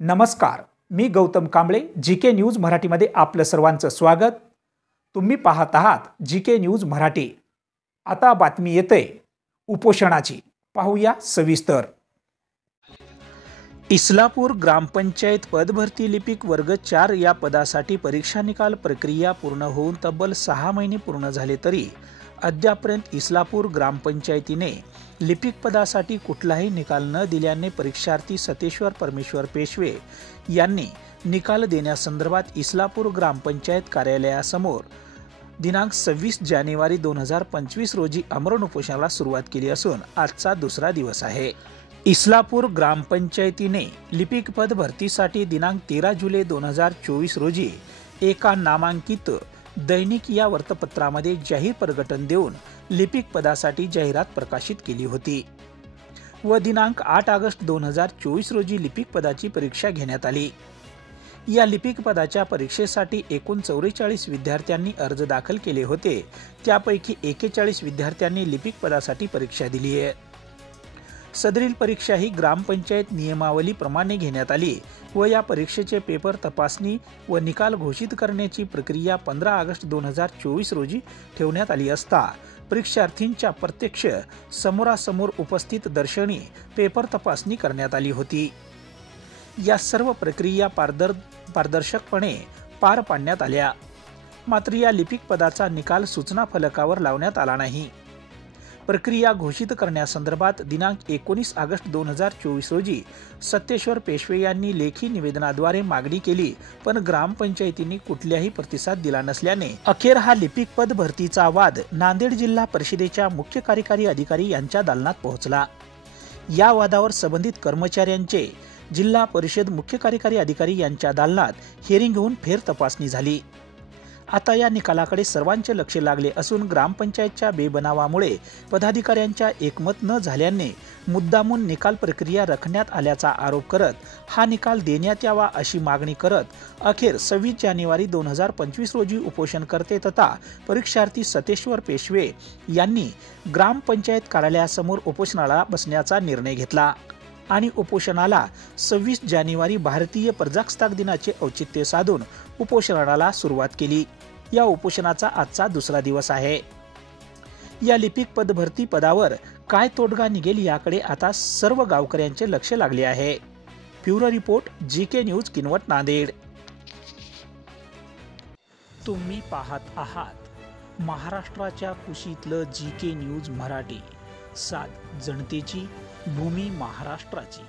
नमस्कार, मी Gautam Kamble, GK news मराठीमध्ये आपलं सर्वांचं स्वागत। तुम्ही पाहत आहात जीके न्यूज मराठी। आता बातमी येते उपोषणाची, पाहूया सविस्तर। इस्लापूर ग्रामपंचायत पदभरती लिपिक वर्ग 4 या पदासाठी परीक्षा निकाल प्रक्रिया पूर्ण होऊन तब्बल 6 महिने पूर्ण झाले तरी अद्यापर्यंत इस्लापूर ग्रामपंचायतीने लिपिक पदासाठी कुठलाही निकाल न दिल्याने परीक्षार्थी सतेश्वर परमेश्वर पेशवे यांनी निकाल देण्यासंदर्भात इस्लापूर ग्रामपंचायत कार्यालयासमोर दिनांक 26 जानेवारी 2025 रोजी आमरण उपोषणाला सुरुवात केली असून आजचा दुसरा दिवस आहे। इस्लापूर ग्रामपंचायतीने लिपिक पद भरतीसाठी दिनांक 13 जुलै 2024 रोजी एका नामांकित दैनिक या वृत्तपत्रामध्ये जाहीर प्रकटन देऊन लिपिक पदासाठी जाहिरात प्रकाशित केली होती व दिनांक 8 ऑगस्ट 2024 रोजी लिपिक पदाची परीक्षा घेण्यात आली। या लिपिक पदाच्या परीक्षेसाठी एकूण 44 विद्यार्थ्यांनी अर्ज दाखल केले होते, त्यापैकी 41 विद्यार्थ्यांनी लिपिक पदासाठी परीक्षा दिली आहे। सदरील परीक्षा ही ग्रामपंचायत नियमावली प्रमाणे घेण्यात आली व या परीक्षेचे पेपर तपासणी व निकाल घोषित करण्याची प्रक्रिया 15 ऑगस्ट 2024 रोजी ठेवण्यात आली असता परीक्षार्थींच्या प्रत्यक्ष समोरासमोर उपस्थित दर्शनी पेपर तपासणी करण्यात आली होती। या सर्व प्रक्रिया पारदर्शकपणे पार पाडण्यात आल्या, मात्र या लिपिक पदाचा निकाल सूचना फलकावर लावण्यात आला नाही। प्रक्रिया घोषित करण्यासंदर्भात दिनांक 19 ऑगस्ट 2024 रोजी सतेश्वर पेशवे यांनी लेखी निवेदनाद्वारे मागणी केली, पण ग्रामपंचायतीने कुठल्याही प्रतिसाद दिला नसल्याने अखेर हा लिपिक पद भरतीचा वाद नांदेड जिल्हा परिषदेच्या मुख्य कार्यकारी अधिकारी यांच्या दालनात पोहोचला। या वादावर संबंधित कर्मचाऱ्यांचे जिल्हा परिषद मुख्य कार्यकारी अधिकारी यांच्या दालनात हिअरिंग होऊन फेर तपासणी झाली। आता या निकालाकडे सर्वांचे लक्ष लागले असून ग्रामपंचायतच्या बेबनावामुळे पदाधिकाऱ्यांच्या एकमत न झाल्याने मुद्दामून निकाल प्रक्रिया रखण्यात आल्याचा आरोप करत हा निकाल देण्यात यावा अशी मागणी करत अखेर 26 जानेवारी 2025 रोजी उपोषणकर्ते तथा परीक्षार्थी सतेश्वर पेशवे यांनी ग्रामपंचायत कार्यालयासमोर उपोषणाला बसण्याचा निर्णय घेतला आणि उपोषणाला 26 जानेवारी भारतीय प्रजासत्ताक दिनाचे औचित्य साधून उपोषणाला सुरुवात केली। या उपोषणाचा आजचा दुसरा दिवस आहे। या लिपिक पद भरती पदावर काय तोडगा निघेल याकडे आता सर्व गावकऱ्यांचे लक्ष लागले आहे। Bureau report, GK news, Kinwat, Nanded. तुम्ही पाहत आहात महाराष्ट्राच्या कुशीतलं जीके न्यूज मराठी, सात जनतेची, भूमी महाराष्ट्राची।